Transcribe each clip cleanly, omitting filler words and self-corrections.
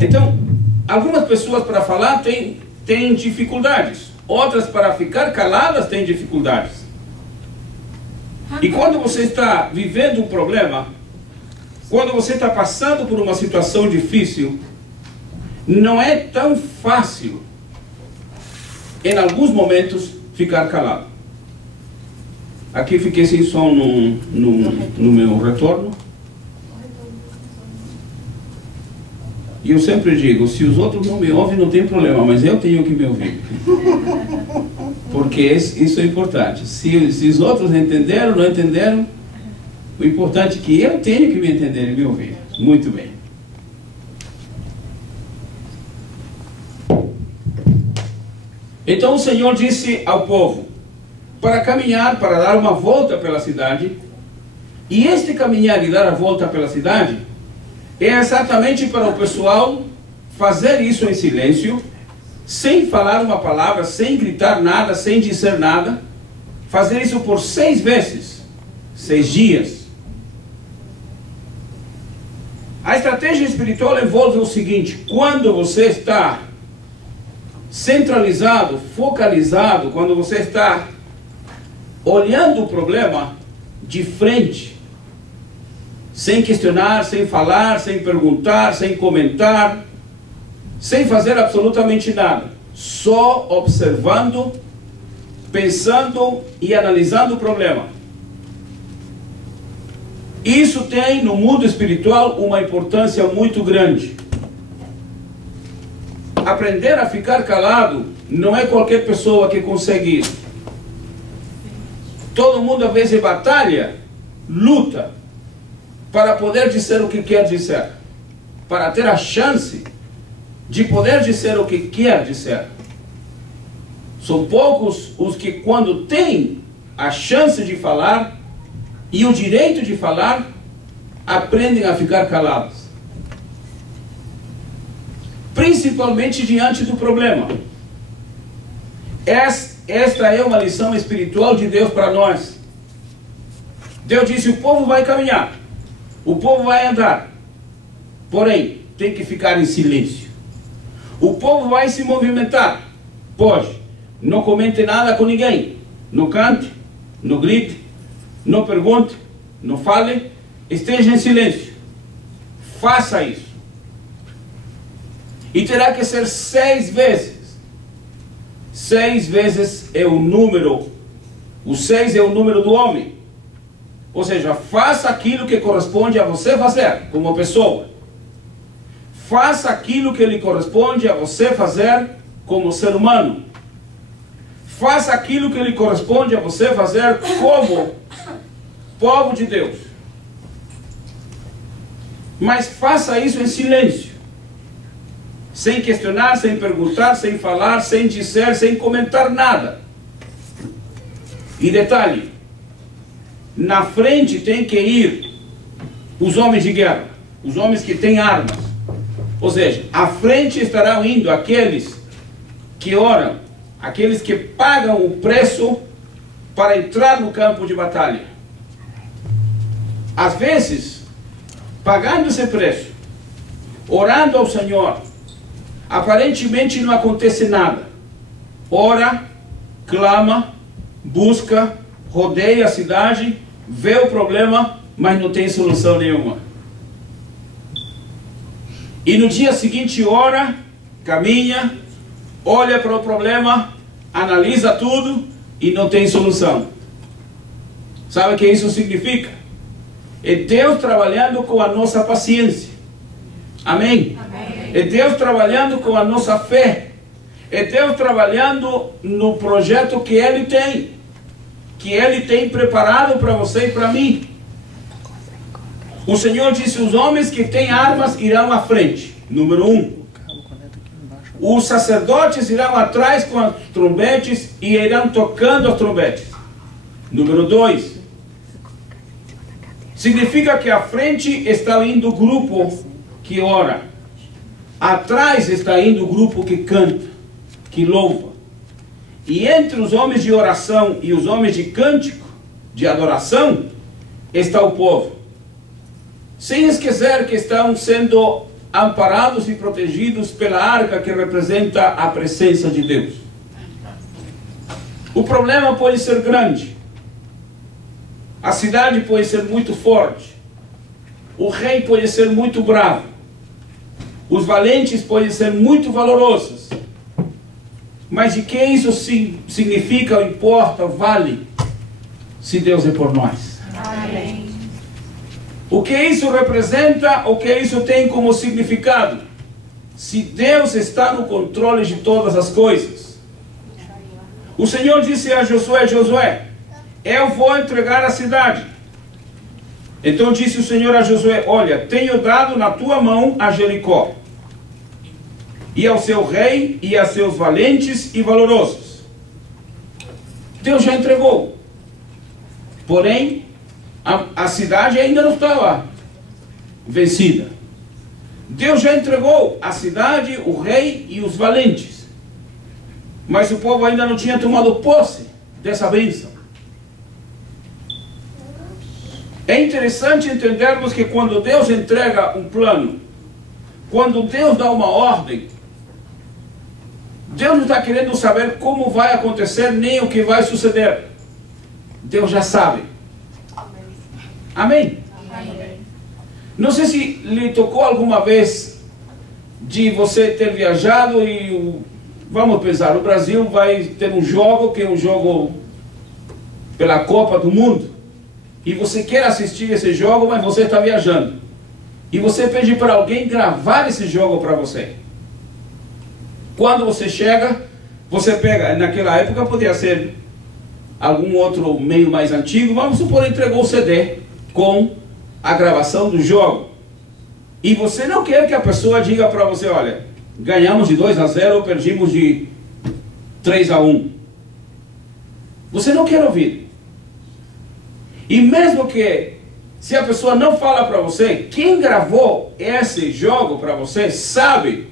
Então, algumas pessoas para falar têm dificuldades, outras para ficar caladas têm dificuldades. E quando você está vivendo um problema, quando você está passando por uma situação difícil, não é tão fácil, em alguns momentos, ficar calado. Aqui fiquei sem som no meu retorno. E eu sempre digo, se os outros não me ouvem, não tem problema, mas eu tenho que me ouvir. Porque isso é importante. Se os outros entenderam, não entenderam, o importante é que eu tenho que me entender e me ouvir. Muito bem. Então o Senhor disse ao povo, para caminhar, para dar uma volta pela cidade, e este caminhar e dar a volta pela cidade, é exatamente para o pessoal fazer isso em silêncio, sem falar uma palavra, sem gritar nada, sem dizer nada, fazer isso por 6 vezes, 6 dias. A estratégia espiritual envolve o seguinte: quando você está centralizado, focalizado, quando você está olhando o problema de frente, sem questionar, sem falar, sem perguntar, sem comentar, sem fazer absolutamente nada, só observando, pensando e analisando o problema. Isso tem no mundo espiritual uma importância muito grande. Aprender a ficar calado não é qualquer pessoa que consegue isso. Todo mundo às vezes batalha, luta para poder dizer o que quer dizer, para ter a chance de poder dizer o que quer dizer. São poucos os que, quando têm a chance de falar e o direito de falar, aprendem a ficar calados. Principalmente diante do problema. Esta é uma lição espiritual de Deus para nós. Deus disse: o povo vai caminhar, o povo vai andar, porém tem que ficar em silêncio. O povo vai se movimentar, pode, não comente nada com ninguém, não cante, não grite, não pergunte, não fale, esteja em silêncio. Faça isso. E terá que ser 6 vezes. 6 vezes é o número. O 6 é o número do homem. Ou seja, faça aquilo que corresponde a você fazer como pessoa. Faça aquilo que lhe corresponde a você fazer como ser humano. Faça aquilo que lhe corresponde a você fazer como povo de Deus. Mas faça isso em silêncio. Sem questionar, sem perguntar, sem falar, sem dizer, sem comentar nada. E detalhe, na frente tem que ir os homens de guerra, os homens que têm armas. Ou seja, à frente estarão indo aqueles que oram, aqueles que pagam o preço para entrar no campo de batalha. Às vezes, pagando esse preço, orando ao Senhor, aparentemente não acontece nada. Ora, clama, busca, rodeia a cidade, vê o problema, mas não tem solução nenhuma. E no dia seguinte ora, caminha, olha para o problema, analisa tudo e não tem solução. Sabe o que isso significa? É Deus trabalhando com a nossa paciência. Amém? É Deus trabalhando com a nossa fé. É Deus trabalhando no projeto que Ele tem preparado para você e para mim. O Senhor disse: os homens que têm armas irão à frente. Número 1. Os sacerdotes irão atrás com os trombetes e irão tocando os trombetes. Número 2. Significa que à frente está indo o grupo que ora. Atrás está indo o grupo que canta, que louva. E entre os homens de oração e os homens de cântico, de adoração, está o povo. Sem esquecer que estão sendo amparados e protegidos pela arca que representa a presença de Deus. O problema pode ser grande, a cidade pode ser muito forte, o rei pode ser muito bravo, os valentes podem ser muito valorosos, mas de que isso significa, importa, vale, se Deus é por nós? Amém. O que isso representa, o que isso tem como significado? Se Deus está no controle de todas as coisas. O Senhor disse a Josué: Josué, eu vou entregar a cidade. Então disse o Senhor a Josué: olha, tenho dado na tua mão a Jericó, e ao seu rei, e a seus valentes e valorosos. Deus já entregou. Porém, a cidade ainda não estava vencida. Deus já entregou a cidade, o rei e os valentes. Mas o povo ainda não tinha tomado posse dessa bênção. É interessante entendermos que quando Deus entrega um plano, quando Deus dá uma ordem, Deus não está querendo saber como vai acontecer, nem o que vai suceder. Deus já sabe. Amém? Amém. Não sei se lhe tocou alguma vez de você ter viajado e, vamos pensar, o Brasil vai ter um jogo, que é um jogo pela Copa do Mundo, e você quer assistir esse jogo, mas você está viajando. E você pede para alguém gravar esse jogo para você. Quando você chega, você pega, naquela época podia ser algum outro meio mais antigo, vamos supor, entregou o CD com a gravação do jogo. E você não quer que a pessoa diga para você: olha, ganhamos de 2-0 ou perdimos de 3-1. Você não quer ouvir. E mesmo que, se a pessoa não fala para você, quem gravou esse jogo para você sabe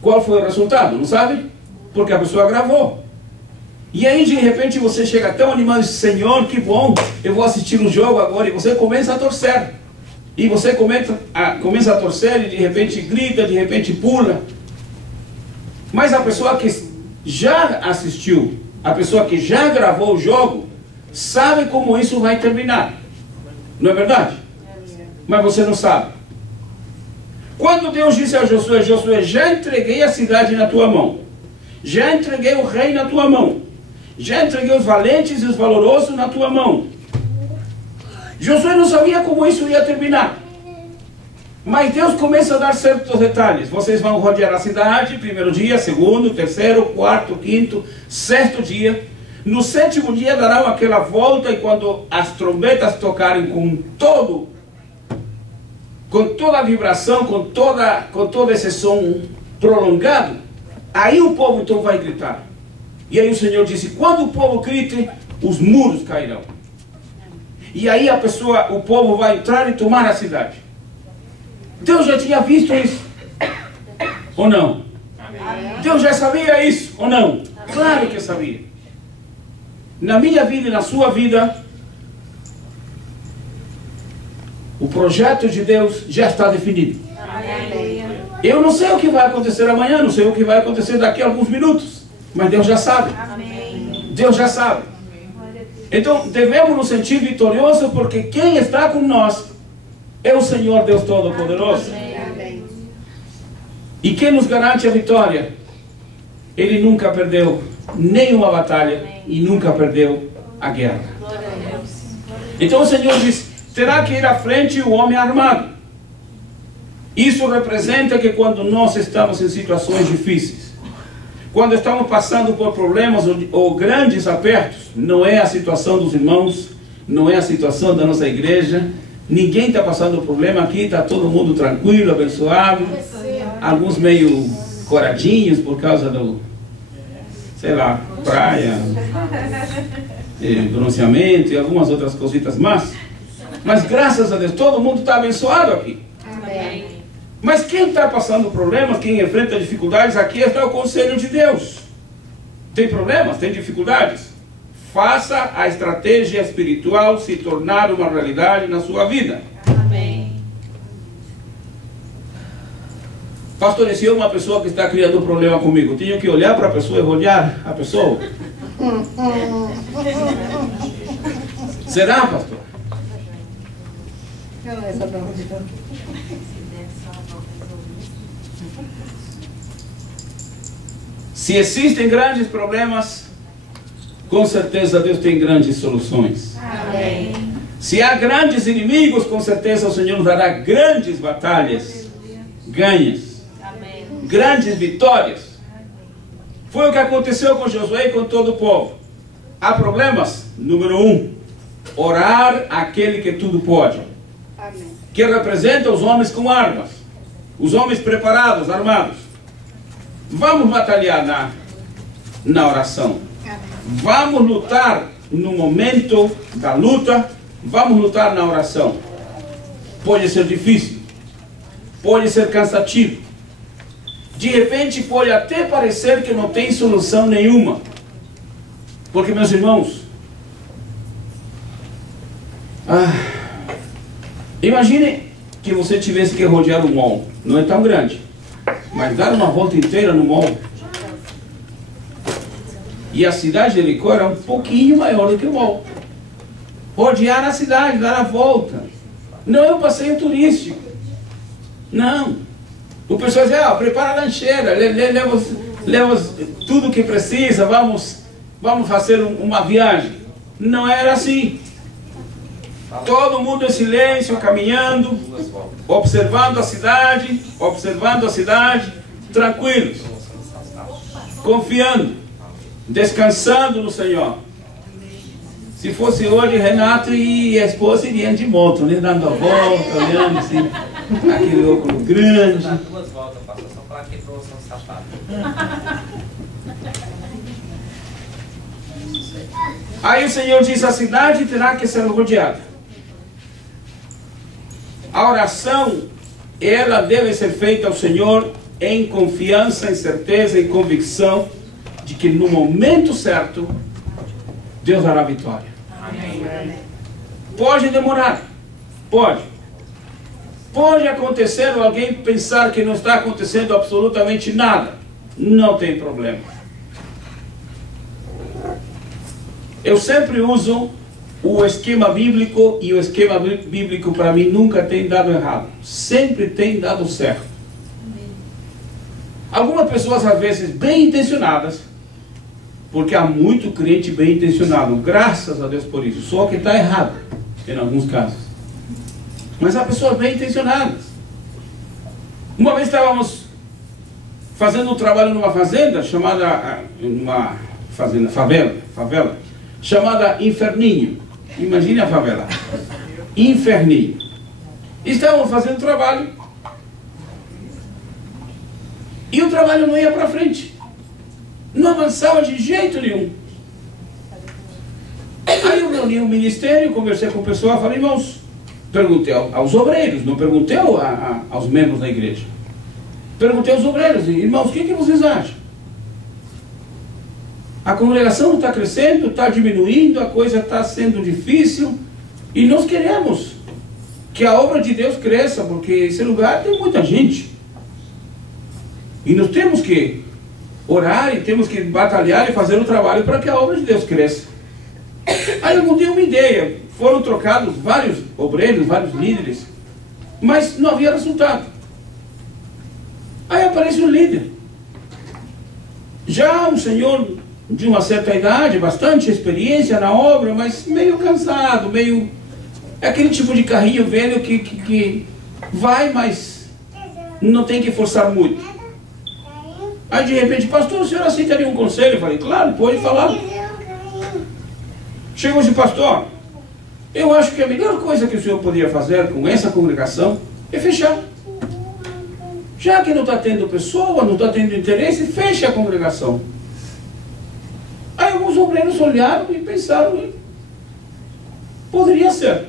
qual foi o resultado, não sabe? Porque a pessoa gravou. E aí de repente você chega tão animado e diz: Senhor, que bom, eu vou assistir um jogo agora. E você começa a torcer. E você começa a torcer e de repente grita, de repente pula. Mas a pessoa que já assistiu, a pessoa que já gravou o jogo, sabe como isso vai terminar. Não é verdade? Mas você não sabe. Quando Deus disse a Josué: Josué, já entreguei a cidade na tua mão, já entreguei o rei na tua mão, já entreguei os valentes e os valorosos na tua mão. Josué não sabia como isso ia terminar. Mas Deus começa a dar certos detalhes. Vocês vão rodear a cidade, primeiro dia, segundo, terceiro, quarto, quinto, sexto dia. No sétimo dia darão aquela volta, e quando as trombetas tocarem com toda a vibração, com todo esse som prolongado, aí o povo então vai gritar. E aí o Senhor disse: quando o povo grite, os muros cairão. E aí o povo vai entrar e tomar a cidade. Deus já tinha visto isso, ou não? Deus já sabia isso, ou não? Claro que sabia. Na minha vida e na sua vida, o projeto de Deus já está definido. Eu não sei o que vai acontecer amanhã, não sei o que vai acontecer daqui a alguns minutos, mas Deus já sabe. Deus já sabe. Então devemos nos sentir vitoriosos, porque quem está com nós é o Senhor Deus Todo-Poderoso. E quem nos garante a vitória? Ele nunca perdeu nenhuma batalha e nunca perdeu a guerra. Então o Senhor diz: terá que ir à frente o homem armado. Isso representa que quando nós estamos em situações difíceis, quando estamos passando por problemas ou grandes apertos, não é a situação dos irmãos, não é a situação da nossa igreja, ninguém está passando problema aqui, está todo mundo tranquilo, abençoado, alguns meio coradinhos por causa do, sei lá, praia, bronzeamento e algumas outras cositas más. Mas graças a Deus, todo mundo está abençoado aqui. Amém. Mas quem está passando problemas, quem enfrenta dificuldades, aqui está o conselho de Deus. Tem problemas, tem dificuldades? Faça a estratégia espiritual se tornar uma realidade na sua vida. Amém. Pastor, se é uma pessoa que está criando um problema comigo, eu tenho que olhar para a pessoa e rodear a pessoa? Será, pastor? Se existem grandes problemas, com certeza Deus tem grandes soluções. Amém. Se há grandes inimigos, com certeza o Senhor dará grandes batalhas, ganhas, grandes vitórias. Foi o que aconteceu com Josué e com todo o povo. Há problemas? Número 1, orar àquele que tudo pode. Amém. Que representa os homens com armas, os homens preparados, armados. Vamos batalhar na oração. Vamos lutar no momento da luta. Vamos lutar na oração. Pode ser difícil, pode ser cansativo, de repente pode até parecer que não tem solução nenhuma. Porque, meus irmãos, imagine que você tivesse que rodear um mall. Não é tão grande, mas dar uma volta inteira no mall. E a cidade de Jericó era um pouquinho maior do que o mall. Rodear a cidade, dar a volta. Não é um passeio turístico. Não. O pessoal diz, prepara a lancheira, leva tudo o que precisa, vamos fazer uma viagem. Não era assim. Todo mundo em silêncio, caminhando, observando a cidade, tranquilos, confiando, descansando no Senhor. Se fosse hoje, Renato e a esposa iriam de moto, né? Dando a volta, olhando assim, aquele óculos grande. Dá 2 voltas, pastor, só para que trouxe um sapato. Aí o Senhor diz, a cidade terá que ser rodeada. A oração, ela deve ser feita ao Senhor em confiança, em certeza, em convicção de que no momento certo Deus dará vitória. Amém. Pode demorar, pode acontecer alguém pensar que não está acontecendo absolutamente nada. Não tem problema. Eu sempre uso o esquema bíblico, e o esquema bíblico para mim nunca tem dado errado, sempre tem dado certo. Algumas pessoas às vezes bem intencionadas, porque há muito crente bem intencionado, graças a Deus por isso, só que está errado em alguns casos. Mas há pessoas bem intencionadas. Uma vez estávamos fazendo um trabalho numa fazenda chamada, favela, chamada Inferninho. Imagine a favela, Inferninho. Estávamos fazendo trabalho e o trabalho não ia para frente, não avançava de jeito nenhum. Aí eu reuni o ministério, conversei com o pessoal, falei, irmãos, perguntei aos obreiros, não perguntei aos membros da igreja. Perguntei aos obreiros, irmãos, o que vocês acham? A congregação está crescendo, está diminuindo, a coisa está sendo difícil, e nós queremos que a obra de Deus cresça, porque esse lugar tem muita gente. E nós temos que orar e temos que batalhar e fazer o trabalho para que a obra de Deus cresça. Aí eu mudei uma ideia, foram trocados vários obreiros, vários líderes, mas não havia resultado. Aí aparece um líder, já um senhor de uma certa idade, bastante experiência na obra, mas meio cansado, meio... É aquele tipo de carrinho velho que vai, mas não tem que forçar muito. Aí de repente, pastor, o senhor aceitaria um conselho? Eu falei, claro, pode falar. Chegou esse pastor, eu acho que a melhor coisa que o senhor poderia fazer com essa congregação é fechar. Já que não está tendo pessoa, não está tendo interesse, feche a congregação. Aí alguns obreiros olharam e pensaram, poderia ser.